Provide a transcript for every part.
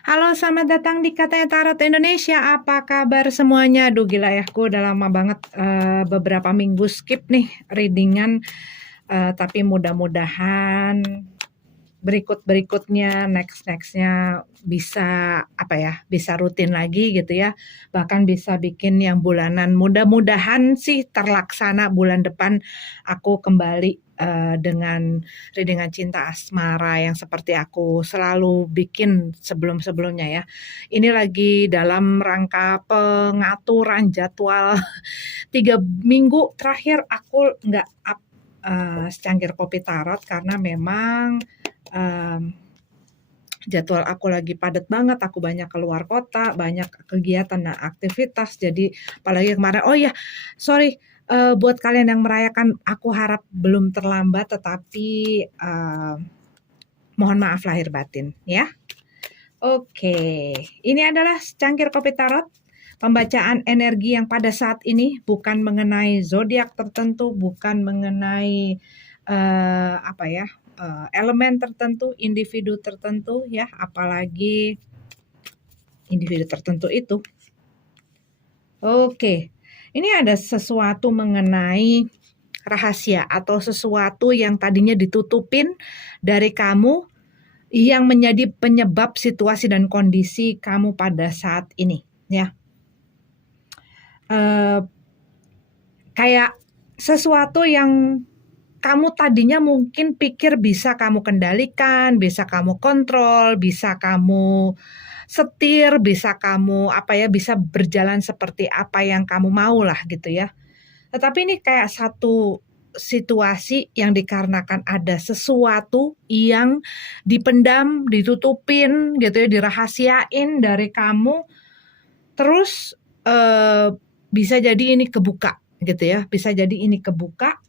Halo, selamat datang di Katanya Tarot Indonesia. Apa kabar semuanya? Aduh gila ya, aku udah lama banget beberapa minggu skip nih readingan. Tapi mudah-mudahan berikutnya nextnya bisa apa ya, bisa rutin lagi gitu ya. Bahkan bisa bikin yang bulanan. Mudah-mudahan sih terlaksana bulan depan aku kembali dengan readingan cinta asmara yang seperti aku selalu bikin sebelum-sebelumnya ya. Ini lagi dalam rangka pengaturan jadwal 3 minggu terakhir aku nggak up secangkir kopi tarot karena memang jadwal aku lagi padat banget, aku banyak keluar kota, banyak kegiatan dan aktivitas. Jadi apalagi kemarin, oh ya, sorry, buat kalian yang merayakan, aku harap belum terlambat, tetapi mohon maaf lahir batin ya. Oke, ini adalah secangkir kopi tarot. Pembacaan energi yang pada saat ini bukan mengenai zodiak tertentu, bukan mengenai elemen tertentu, individu tertentu ya, apalagi individu tertentu itu. Oke, ini ada sesuatu mengenai rahasia atau sesuatu yang tadinya ditutupin dari kamu yang menjadi penyebab situasi dan kondisi kamu pada saat ini ya. Kayak sesuatu yang kamu tadinya mungkin pikir bisa kamu kendalikan, bisa kamu kontrol, bisa kamu setir, bisa kamu bisa berjalan seperti apa yang kamu mau lah gitu ya. Tetapi ini kayak satu situasi yang dikarenakan ada sesuatu yang dipendam, ditutupin gitu ya, dirahasiain dari kamu, terus bisa jadi ini kebuka gitu ya, bisa jadi ini kebuka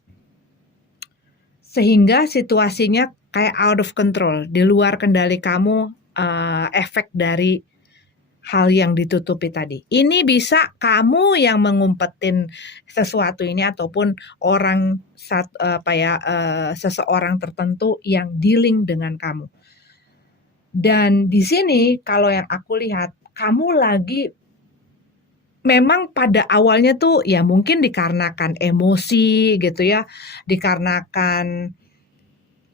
sehingga situasinya kayak out of control, di luar kendali kamu, efek dari hal yang ditutupi tadi. Ini bisa kamu yang mengumpetin sesuatu ini ataupun seseorang tertentu yang dealing dengan kamu. Dan di sini kalau yang aku lihat, kamu lagi memang pada awalnya tuh ya mungkin dikarenakan emosi gitu ya, dikarenakan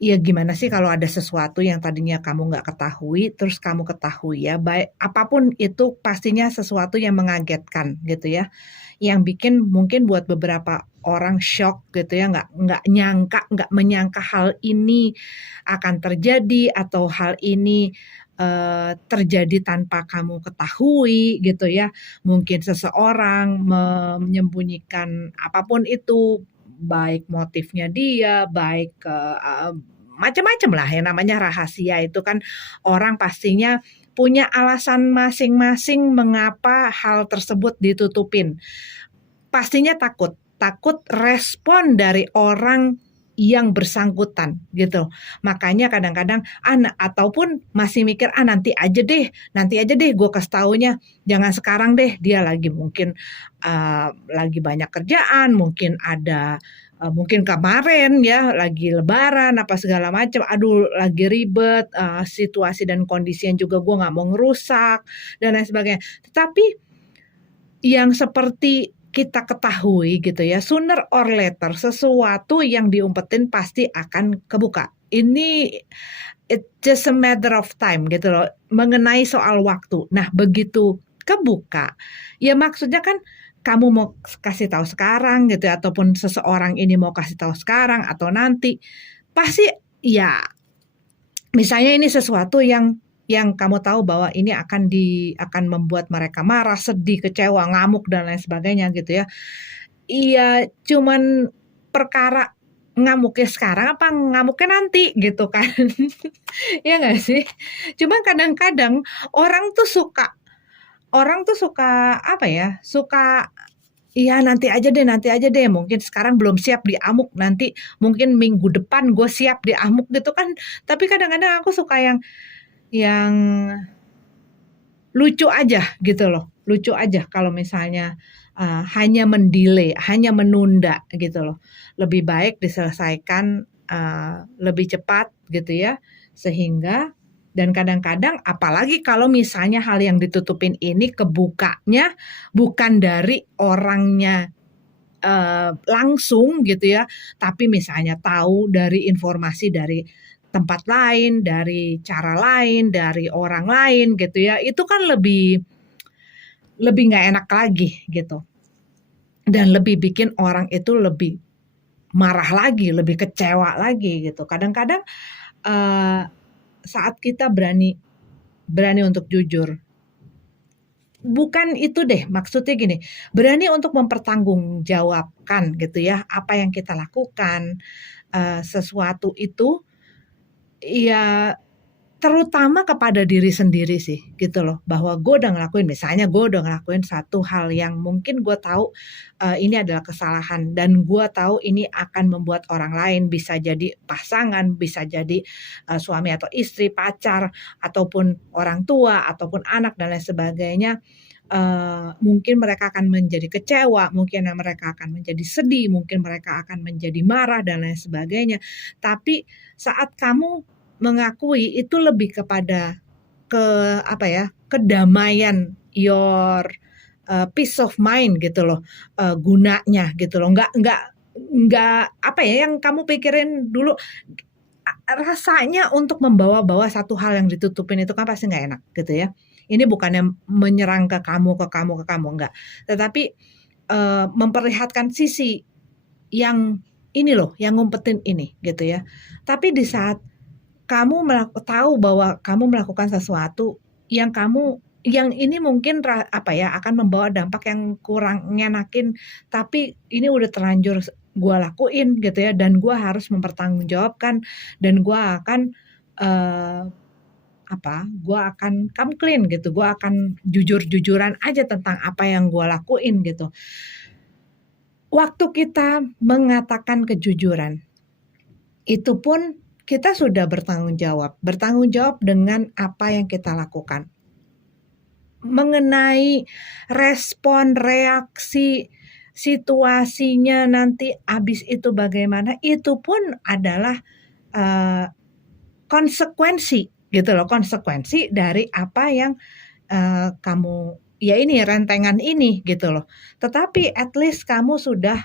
ya gimana sih kalau ada sesuatu yang tadinya kamu nggak ketahui, terus kamu ketahui ya, baik apapun itu pastinya sesuatu yang mengagetkan gitu ya, yang bikin mungkin buat beberapa orang shock gitu ya, nggak menyangka hal ini akan terjadi atau hal ini terjadi tanpa kamu ketahui gitu ya. Mungkin seseorang menyembunyikan apapun itu, baik motifnya dia, baik macam-macam lah, yang namanya rahasia itu kan orang pastinya punya alasan masing-masing mengapa hal tersebut ditutupin. Pastinya takut respon dari orang yang bersangkutan gitu. Makanya kadang-kadang ataupun masih mikir nanti aja deh gue kasih taunya, jangan sekarang deh, dia lagi mungkin lagi banyak kerjaan, mungkin ada mungkin kemarin ya lagi lebaran apa segala macam, aduh lagi ribet, situasi dan kondisi yang juga gue nggak mau ngerusak dan lain sebagainya. Tetapi yang seperti kita ketahui gitu ya, sooner or later sesuatu yang diumpetin pasti akan kebuka. Ini it's just a matter of time gitu loh, mengenai soal waktu. Nah, begitu kebuka, ya maksudnya kan kamu mau kasih tahu sekarang gitu ya, ataupun seseorang ini mau kasih tahu sekarang atau nanti, pasti ya misalnya ini sesuatu yang kamu tahu bahwa ini akan membuat mereka marah, sedih, kecewa, ngamuk dan lain sebagainya gitu ya. Iya, cuman perkara ngamuknya sekarang apa ngamuknya nanti gitu kan. Ya nggak sih? Cuman kadang-kadang orang tuh suka apa ya? Suka iya nanti aja deh, mungkin sekarang belum siap diamuk, nanti mungkin minggu depan gue siap diamuk gitu kan. Tapi kadang-kadang aku suka yang lucu aja gitu loh, lucu aja kalau misalnya hanya mendelay, hanya menunda gitu loh. Lebih baik diselesaikan lebih cepat gitu ya, sehingga Dan kadang-kadang apalagi kalau misalnya hal yang ditutupin ini kebukanya bukan dari orangnya langsung gitu ya, tapi misalnya tahu dari informasi dari tempat lain, dari cara lain, dari orang lain gitu ya, itu kan lebih nggak enak lagi gitu. Dan lebih bikin orang itu lebih marah lagi, lebih kecewa lagi gitu. Kadang-kadang saat kita berani untuk jujur, bukan itu deh, maksudnya gini, berani untuk mempertanggungjawabkan gitu ya, apa yang kita lakukan, sesuatu itu, ya terutama kepada diri sendiri sih gitu loh, bahwa gue udah ngelakuin, misalnya gue udah ngelakuin satu hal yang mungkin gue tahu ini adalah kesalahan dan gue tahu ini akan membuat orang lain, bisa jadi pasangan, bisa jadi suami atau istri, pacar, ataupun orang tua, ataupun anak dan lain sebagainya. Mungkin mereka akan menjadi kecewa, mungkin mereka akan menjadi sedih, mungkin mereka akan menjadi marah dan lain sebagainya. Tapi saat kamu mengakui, itu lebih kepada kedamaian your peace of mind gitu loh, gunanya gitu loh. Nggak yang kamu pikirin dulu, rasanya untuk membawa-bawa satu hal yang ditutupin itu kan pasti nggak enak gitu ya. Ini bukannya menyerang ke kamu, enggak. Tetapi memperlihatkan sisi yang ini loh, yang ngumpetin ini gitu ya. Tapi di saat kamu tahu bahwa kamu melakukan sesuatu yang ini mungkin akan membawa dampak yang kurang ngenakin, tapi ini udah terlanjur gue lakuin gitu ya, dan gue harus mempertanggungjawabkan, dan gue akan come clean gitu, gue akan jujur-jujuran aja tentang apa yang gue lakuin gitu. Waktu kita mengatakan kejujuran, itu pun kita sudah bertanggung jawab dengan apa yang kita lakukan. Mengenai respon, reaksi, situasinya nanti habis itu bagaimana, itu pun adalah konsekuensi gitu loh, konsekuensi dari apa yang kamu, ya ini rentengan ini gitu loh. Tetapi at least kamu sudah,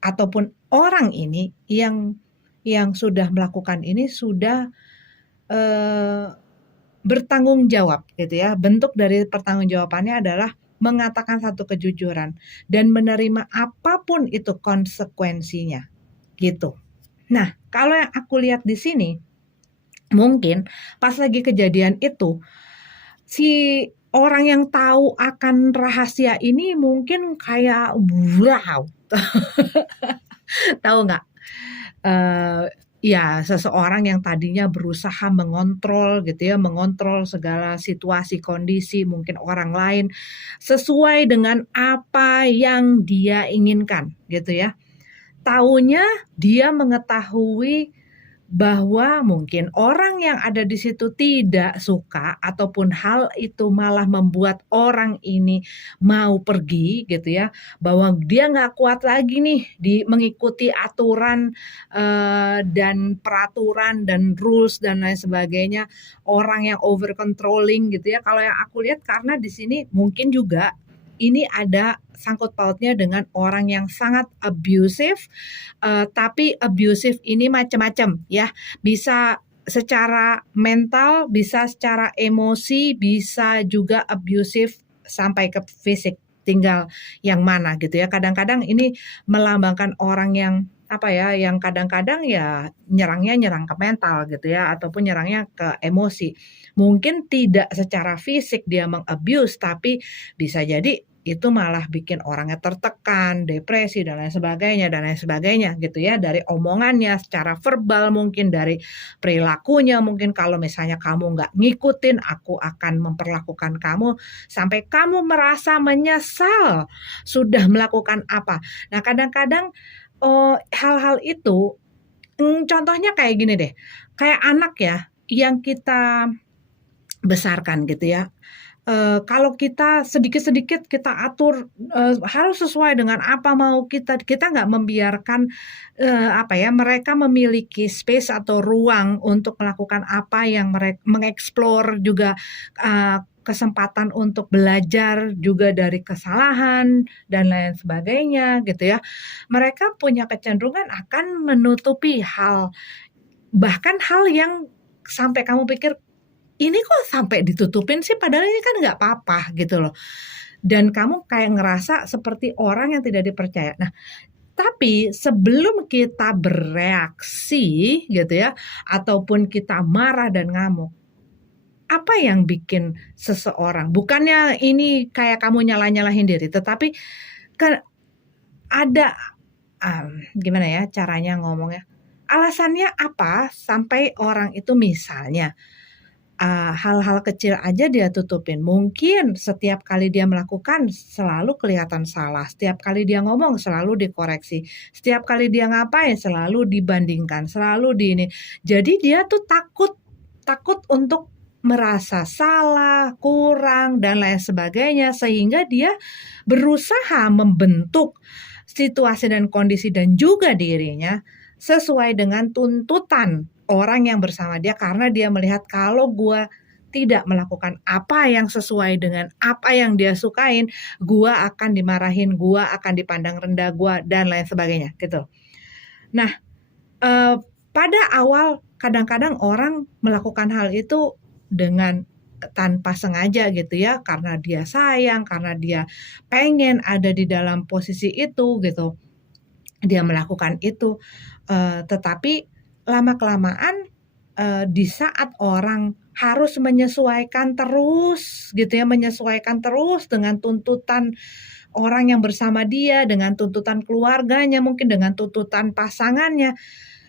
ataupun orang ini yang sudah melakukan ini sudah bertanggung jawab gitu ya. Bentuk dari pertanggungjawabannya adalah mengatakan satu kejujuran dan menerima apapun itu konsekuensinya gitu. Nah, kalau yang aku lihat di sini, mungkin pas lagi kejadian itu, si orang yang tahu akan rahasia ini mungkin kayak wow, tahu nggak? Ya seseorang yang tadinya berusaha mengontrol gitu ya, mengontrol segala situasi, kondisi, mungkin orang lain sesuai dengan apa yang dia inginkan gitu ya. Taunya dia mengetahui bahwa mungkin orang yang ada di situ tidak suka, ataupun hal itu malah membuat orang ini mau pergi gitu ya, bahwa dia nggak kuat lagi nih mengikuti aturan dan peraturan dan rules dan lain sebagainya, orang yang over controlling gitu ya. Kalau yang aku lihat, karena di sini mungkin juga ini ada sangkut pautnya dengan orang yang sangat abusive, tapi abusive ini macam-macam ya, bisa secara mental, bisa secara emosi, bisa juga abusive sampai ke fisik, tinggal yang mana gitu ya. Kadang-kadang ini melambangkan orang yang yang kadang-kadang ya nyerang ke mental gitu ya, ataupun nyerangnya ke emosi. Mungkin tidak secara fisik dia mengabuse, tapi bisa jadi itu malah bikin orangnya tertekan, depresi dan lain sebagainya gitu ya, dari omongannya, secara verbal, mungkin dari perilakunya, mungkin kalau misalnya kamu nggak ngikutin, aku akan memperlakukan kamu sampai kamu merasa menyesal sudah melakukan apa. Nah kadang-kadang hal-hal itu, contohnya kayak gini deh, kayak anak ya yang kita besarkan gitu ya. Kalau kita sedikit-sedikit kita atur, harus sesuai dengan apa mau kita nggak membiarkan, mereka memiliki space atau ruang untuk melakukan apa yang mengeksplor juga, kesempatan untuk belajar juga dari kesalahan dan lain sebagainya gitu ya. Mereka punya kecenderungan akan menutupi bahkan hal yang sampai kamu pikir, "Ini kok sampai ditutupin sih, padahal ini kan nggak apa-apa," gitu loh. Dan kamu kayak ngerasa seperti orang yang tidak dipercaya. Nah, tapi sebelum kita bereaksi gitu ya, ataupun kita marah dan ngamuk, apa yang bikin seseorang, bukannya ini kayak kamu nyalah-nyalahin diri, tetapi kan ada, gimana ya caranya ngomongnya, alasannya apa sampai orang itu misalnya hal-hal kecil aja dia tutupin. Mungkin setiap kali dia melakukan selalu kelihatan salah, setiap kali dia ngomong selalu dikoreksi, setiap kali dia ngapain selalu dibandingkan, selalu di ini. Jadi dia tuh takut untuk merasa salah, kurang dan lain sebagainya, sehingga dia berusaha membentuk situasi dan kondisi dan juga dirinya sesuai dengan tuntutan orang yang bersama dia, karena dia melihat kalau gue tidak melakukan apa yang sesuai dengan apa yang dia sukain, gue akan dimarahin, gue akan dipandang rendah, gue dan lain sebagainya gitu. Nah, pada awal kadang-kadang orang melakukan hal itu dengan tanpa sengaja gitu ya, karena dia sayang, karena dia pengen ada di dalam posisi itu gitu. Dia melakukan itu, tetapi lama-kelamaan, di saat orang harus menyesuaikan terus gitu ya, menyesuaikan terus dengan tuntutan orang yang bersama dia, dengan tuntutan keluarganya, mungkin dengan tuntutan pasangannya,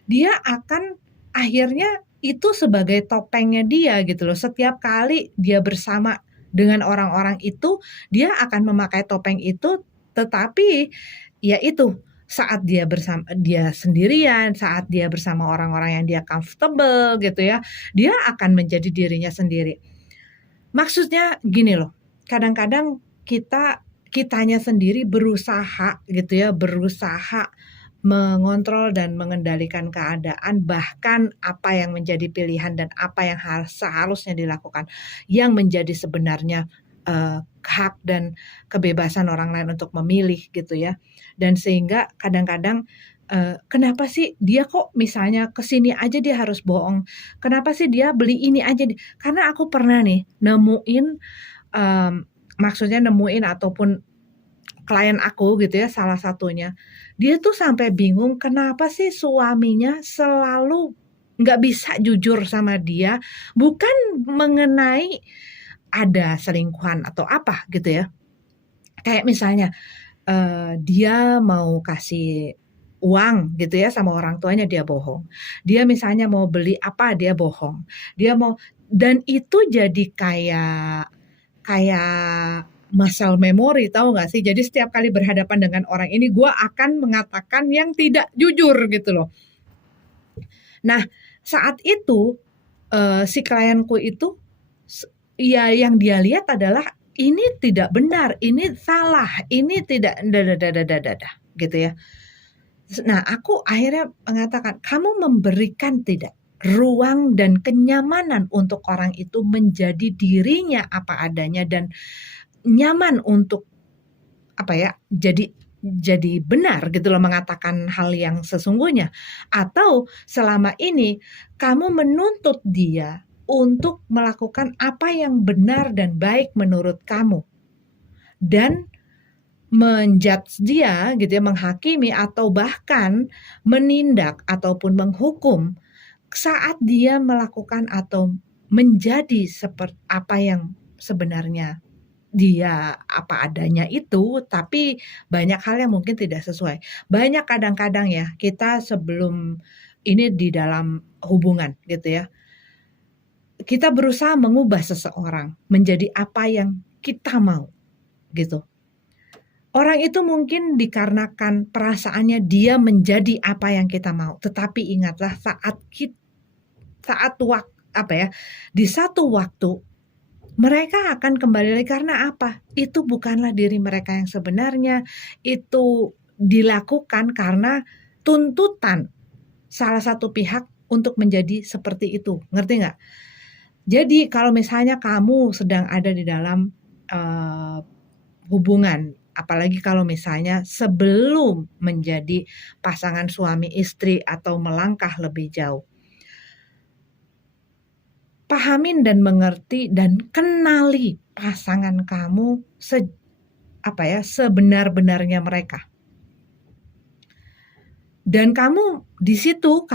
dia akan akhirnya itu sebagai topengnya dia gitu loh. Setiap kali dia bersama dengan orang-orang itu, dia akan memakai topeng itu, tetapi ya itu, saat dia sendirian, saat dia bersama orang-orang yang dia comfortable gitu ya, dia akan menjadi dirinya sendiri. Maksudnya gini loh, kadang-kadang kitanya sendiri berusaha gitu ya, berusaha mengontrol dan mengendalikan keadaan, bahkan apa yang menjadi pilihan dan apa yang seharusnya dilakukan, yang menjadi sebenarnya hak dan kebebasan orang lain untuk memilih gitu ya. Dan sehingga kadang-kadang, kenapa sih dia kok misalnya ke sini aja dia harus bohong, kenapa sih dia beli ini aja karena aku pernah nih nemuin, maksudnya nemuin ataupun klien aku gitu ya salah satunya, dia tuh sampai bingung kenapa sih suaminya selalu nggak bisa jujur sama dia, bukan mengenai ada selingkuhan atau apa gitu ya. Kayak misalnya, dia mau kasih uang gitu ya sama orang tuanya, dia bohong. Dia misalnya mau beli apa, dia bohong. Dia mau, dan itu jadi kayak kayak muscle memory, tahu nggak sih? Jadi setiap kali berhadapan dengan orang ini, gua akan mengatakan yang tidak jujur gitu loh. Nah, saat itu, si klienku itu ya yang dia lihat adalah ini tidak benar, ini salah, ini tidak gitu ya. Nah, aku akhirnya mengatakan, "Kamu memberikan tidak ruang dan kenyamanan untuk orang itu menjadi dirinya apa adanya dan nyaman untuk apa ya, jadi benar gitu loh mengatakan hal yang sesungguhnya, atau selama ini kamu menuntut dia untuk melakukan apa yang benar dan baik menurut kamu dan menjudge dia gitu ya, menghakimi atau bahkan menindak ataupun menghukum saat dia melakukan atau menjadi seperti apa yang sebenarnya dia apa adanya itu, tapi banyak hal yang mungkin tidak sesuai. Banyak kadang-kadang ya, kita sebelum ini di dalam hubungan gitu ya, kita berusaha mengubah seseorang menjadi apa yang kita mau gitu. Orang itu mungkin dikarenakan perasaannya dia menjadi apa yang kita mau, tetapi ingatlah di satu waktu mereka akan kembali lagi. Karena apa? Itu bukanlah diri mereka yang sebenarnya, itu dilakukan karena tuntutan salah satu pihak untuk menjadi seperti itu, ngerti nggak? Jadi kalau misalnya kamu sedang ada di dalam hubungan, apalagi kalau misalnya sebelum menjadi pasangan suami istri atau melangkah lebih jauh, pahamin dan mengerti dan kenali pasangan kamu sebenar-benarnya mereka. Dan kamu di situ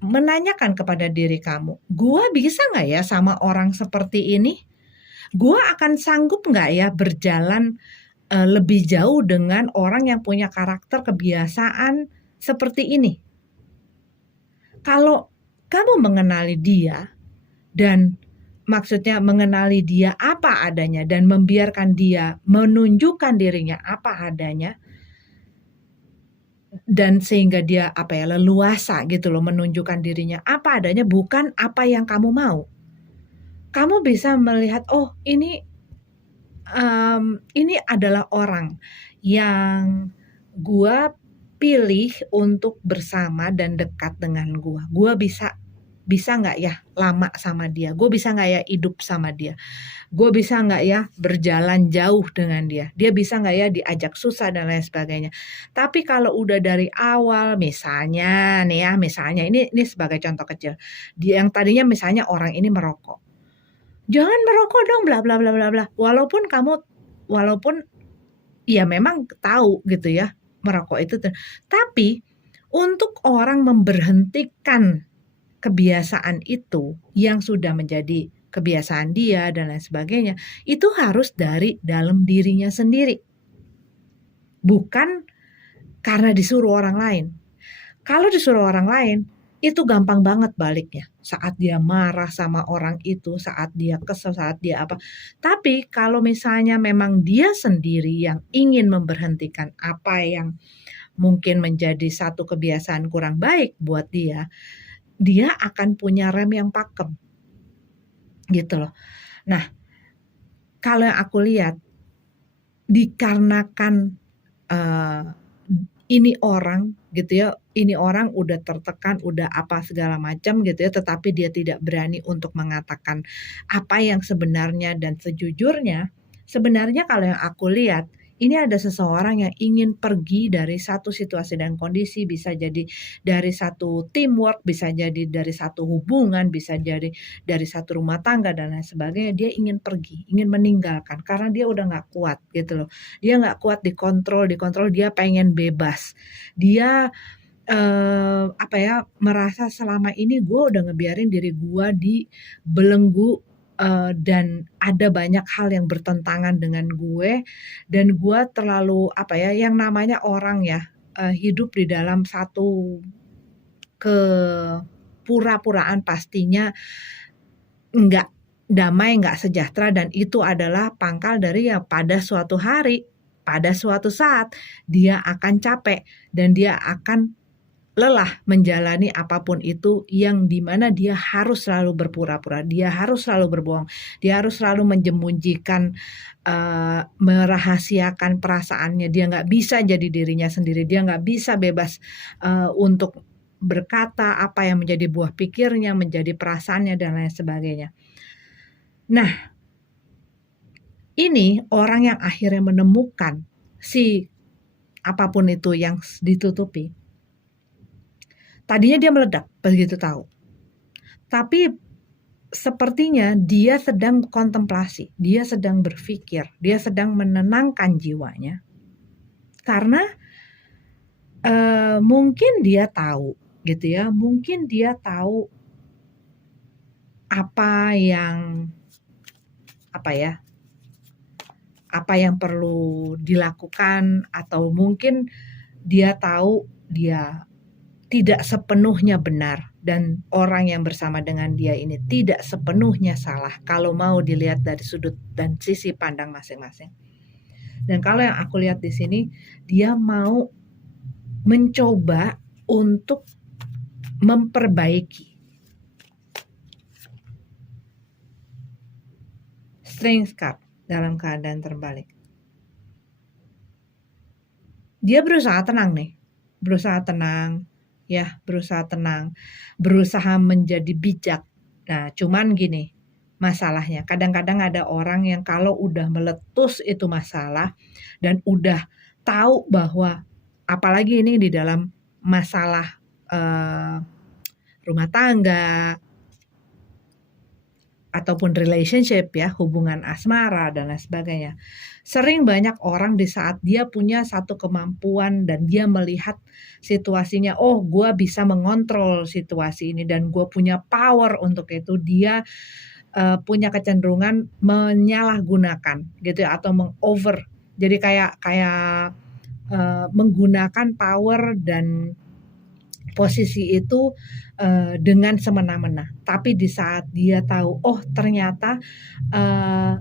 menanyakan kepada diri kamu, gua bisa nggak ya sama orang seperti ini? Gua akan sanggup nggak ya berjalan lebih jauh dengan orang yang punya karakter kebiasaan seperti ini? Kalau kamu mengenali dia dan maksudnya mengenali dia apa adanya dan membiarkan dia menunjukkan dirinya apa adanya, dan sehingga dia leluasa gitu loh menunjukkan dirinya apa adanya, bukan apa yang kamu mau. Kamu bisa melihat, oh ini adalah orang yang gua pilih untuk bersama dan dekat dengan gua. Gua bisa nggak ya lama sama dia? Gue bisa nggak ya hidup sama dia? Gue bisa nggak ya berjalan jauh dengan dia? Dia bisa nggak ya diajak susah dan lain sebagainya? Tapi kalau udah dari awal, misalnya nih ya, misalnya ini sebagai contoh kecil, dia yang tadinya misalnya orang ini merokok, jangan merokok dong, bla bla bla bla bla. Walaupun ya memang tahu gitu ya merokok itu, tapi untuk orang memberhentikan kebiasaan itu yang sudah menjadi kebiasaan dia dan lain sebagainya, itu harus dari dalam dirinya sendiri, bukan karena disuruh orang lain. Kalau disuruh orang lain, itu gampang banget baliknya. Saat dia marah sama orang itu, saat dia kesel, saat dia apa. Tapi kalau misalnya memang dia sendiri yang ingin memberhentikan apa yang mungkin menjadi satu kebiasaan kurang baik buat dia akan punya rem yang pakem gitu loh. Nah, kalau yang aku lihat, dikarenakan ini orang gitu ya, ini orang udah tertekan, udah apa segala macam gitu ya, tetapi dia tidak berani untuk mengatakan apa yang sebenarnya dan sejujurnya. Sebenarnya kalau yang aku lihat, ini ada seseorang yang ingin pergi dari satu situasi dan kondisi, bisa jadi dari satu teamwork, bisa jadi dari satu hubungan, bisa jadi dari satu rumah tangga dan lain sebagainya. Dia ingin pergi, ingin meninggalkan karena dia udah nggak kuat gitu loh. Dia nggak kuat dikontrol, dia pengen bebas. Dia merasa selama ini gue udah ngebiarin diri gue dibelenggu, dan ada banyak hal yang bertentangan dengan gue, dan gue terlalu yang namanya orang ya, hidup di dalam satu kepura-puraan pastinya nggak damai, nggak sejahtera, dan itu adalah pangkal dari ya pada suatu hari, pada suatu saat dia akan capek dan dia akan lelah menjalani apapun itu, yang dimana dia harus selalu berpura-pura, dia harus selalu berbohong, dia harus selalu menjemunjikan, merahasiakan perasaannya, dia nggak bisa jadi dirinya sendiri, dia nggak bisa bebas untuk berkata apa yang menjadi buah pikirnya, menjadi perasaannya dan lain sebagainya. Nah, ini orang yang akhirnya menemukan si apapun itu yang ditutupi. Tadinya dia meledak begitu tahu. Tapi sepertinya dia sedang kontemplasi, dia sedang berpikir, dia sedang menenangkan jiwanya. Karena mungkin dia tahu gitu ya, mungkin dia tahu apa yang perlu dilakukan, atau mungkin dia tahu dia tidak sepenuhnya benar dan orang yang bersama dengan dia ini tidak sepenuhnya salah kalau mau dilihat dari sudut dan sisi pandang masing-masing. Dan kalau yang aku lihat di sini, dia mau mencoba untuk memperbaiki. Strength card dalam keadaan terbalik. Dia berusaha tenang nih, berusaha tenang, ya, berusaha tenang, berusaha menjadi bijak. Nah, cuman gini, masalahnya kadang-kadang ada orang yang kalau udah meletus itu masalah dan udah tahu bahwa apalagi ini di dalam masalah rumah tangga ataupun relationship ya, hubungan asmara dan lain sebagainya. Sering banyak orang di saat dia punya satu kemampuan dan dia melihat situasinya, oh gue bisa mengontrol situasi ini dan gue punya power untuk itu, dia punya kecenderungan menyalahgunakan gitu ya, atau mengover. Jadi kayak menggunakan power dan posisi itu dengan semena-mena. Tapi di saat dia tahu, oh ternyata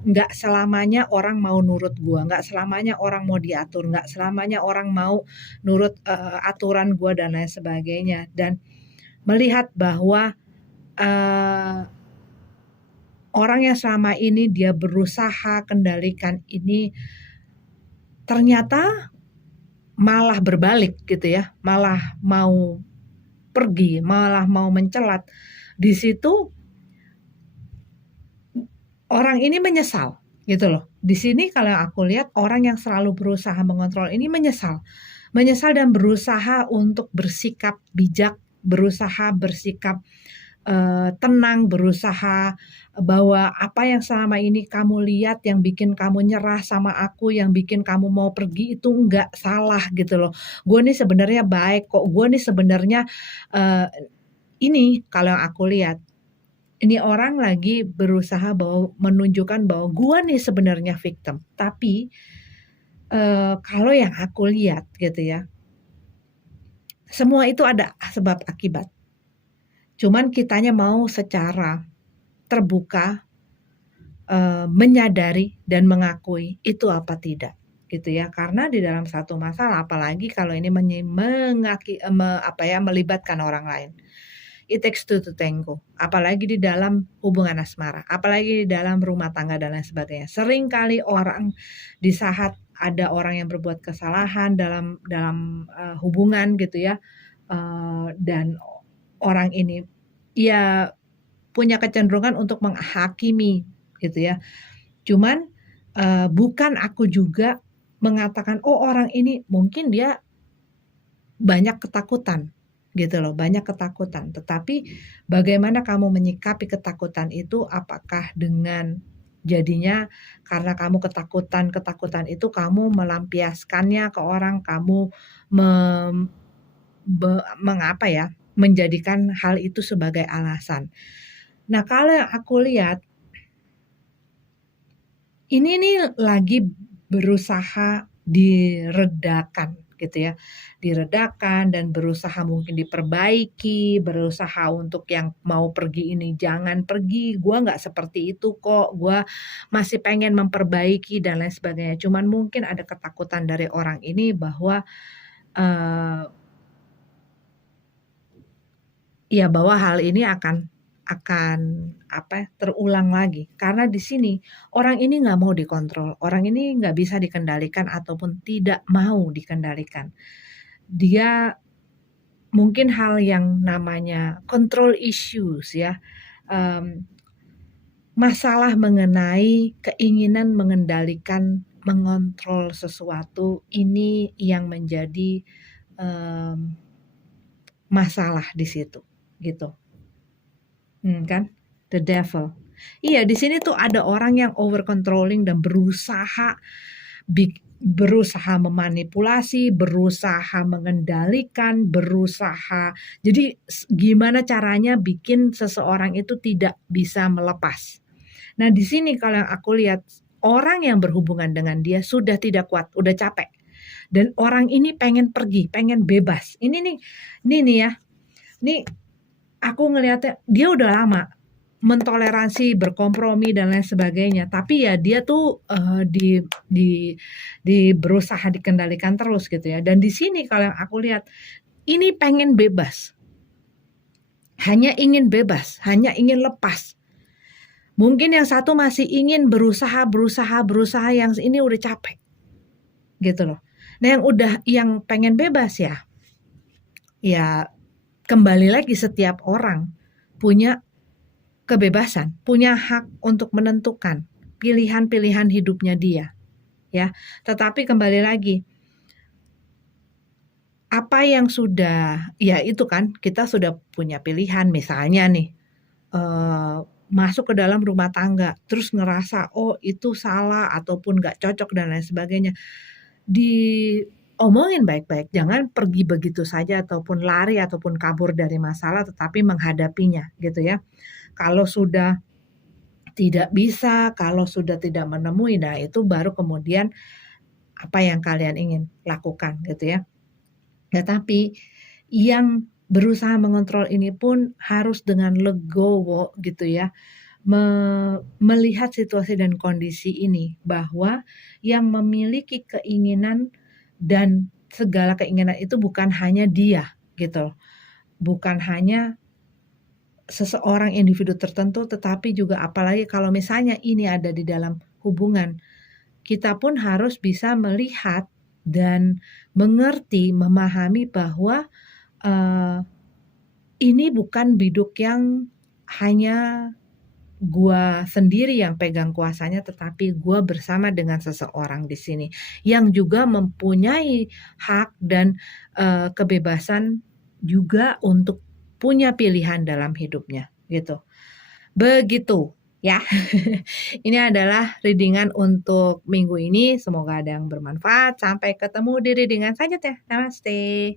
nggak selamanya orang mau nurut gua, nggak selamanya orang mau diatur, nggak selamanya orang mau nurut aturan gua dan lain sebagainya. Dan melihat bahwa orang yang selama ini dia berusaha kendalikan ini ternyata malah berbalik gitu ya, malah mau pergi, malah mau mencelat. Di situ orang ini menyesal gitu loh. Di sini kalau aku lihat orang yang selalu berusaha mengontrol ini menyesal. Menyesal dan berusaha untuk bersikap bijak, berusaha bersikap tenang, berusaha bahwa apa yang selama ini kamu lihat yang bikin kamu nyerah sama aku, yang bikin kamu mau pergi itu enggak salah gitu loh. Gue nih sebenarnya baik kok, gue nih sebenarnya ini kalau yang aku lihat, ini orang lagi berusaha bahwa menunjukkan bahwa gue nih sebenarnya victim. Tapi kalau yang aku lihat gitu ya, semua itu ada sebab akibat. Cuman kitanya mau secara terbuka menyadari dan mengakui itu apa tidak gitu ya, karena di dalam satu masalah apalagi kalau ini melibatkan orang lain, it takes two to tango, apalagi di dalam hubungan asmara, apalagi di dalam rumah tangga dan lain sebagainya. Sering kali orang di saat ada orang yang berbuat kesalahan dalam hubungan gitu ya, dan orang ini ya punya kecenderungan untuk menghakimi gitu ya. Cuman bukan aku juga mengatakan, oh orang ini mungkin dia banyak ketakutan gitu loh, banyak ketakutan. Tetapi bagaimana kamu menyikapi ketakutan itu, apakah dengan jadinya karena kamu ketakutan itu kamu melampiaskannya ke orang, kamu menjadikan hal itu sebagai alasan. Nah, kalau yang aku lihat ini nih lagi berusaha diredakan gitu ya, diredakan dan berusaha mungkin diperbaiki, berusaha untuk yang mau pergi ini jangan pergi, gua nggak seperti itu kok, gua masih pengen memperbaiki dan lain sebagainya. Cuman mungkin ada ketakutan dari orang ini bahwa ya bahwa hal ini akan terulang lagi, karena di sini orang ini nggak mau dikontrol, orang ini nggak bisa dikendalikan ataupun tidak mau dikendalikan. Dia mungkin hal yang namanya control issues ya, masalah mengenai keinginan mengendalikan, mengontrol sesuatu ini yang menjadi masalah di situ gitu. Kan? The devil. Iya, di sini tuh ada orang yang over controlling dan berusaha memanipulasi, berusaha mengendalikan, berusaha. Jadi gimana caranya bikin seseorang itu tidak bisa melepas. Nah, di sini kalau yang aku lihat orang yang berhubungan dengan dia sudah tidak kuat, udah capek. Dan orang ini pengen pergi, pengen bebas. Ini nih ya. Nih aku ngelihatnya dia udah lama mentoleransi, berkompromi dan lain sebagainya, tapi ya dia tuh berusaha dikendalikan terus gitu ya. Dan di sini kalau yang aku lihat ini pengen bebas, hanya ingin bebas, hanya ingin lepas. Mungkin yang satu masih ingin berusaha, yang ini udah capek. Gitu loh. Nah, yang pengen bebas ya kembali lagi setiap orang punya kebebasan, punya hak untuk menentukan pilihan-pilihan hidupnya dia, ya. Tetapi kembali lagi, apa yang ya itu kan kita sudah punya pilihan, misalnya nih, masuk ke dalam rumah tangga, terus ngerasa, oh itu salah ataupun nggak cocok dan lain sebagainya. Diomongin baik-baik, jangan pergi begitu saja ataupun lari ataupun kabur dari masalah, tetapi menghadapinya gitu ya. Kalau sudah tidak bisa, kalau sudah tidak menemui, nah itu baru kemudian apa yang kalian ingin lakukan gitu ya. Tetapi yang berusaha mengontrol ini pun harus dengan legowo gitu ya, melihat situasi dan kondisi ini, bahwa yang memiliki keinginan dan segala keinginan itu bukan hanya dia gitu loh. Bukan hanya seseorang individu tertentu, tetapi juga apalagi kalau misalnya ini ada di dalam hubungan, kita pun harus bisa melihat dan mengerti, memahami bahwa ini bukan biduk yang hanya gua sendiri yang pegang kuasanya, tetapi gua bersama dengan seseorang di sini yang juga mempunyai hak dan kebebasan juga untuk punya pilihan dalam hidupnya gitu. Begitu ya. Ini adalah readingan untuk minggu ini. Semoga ada yang bermanfaat. Sampai ketemu di readingan selanjutnya. Namaste.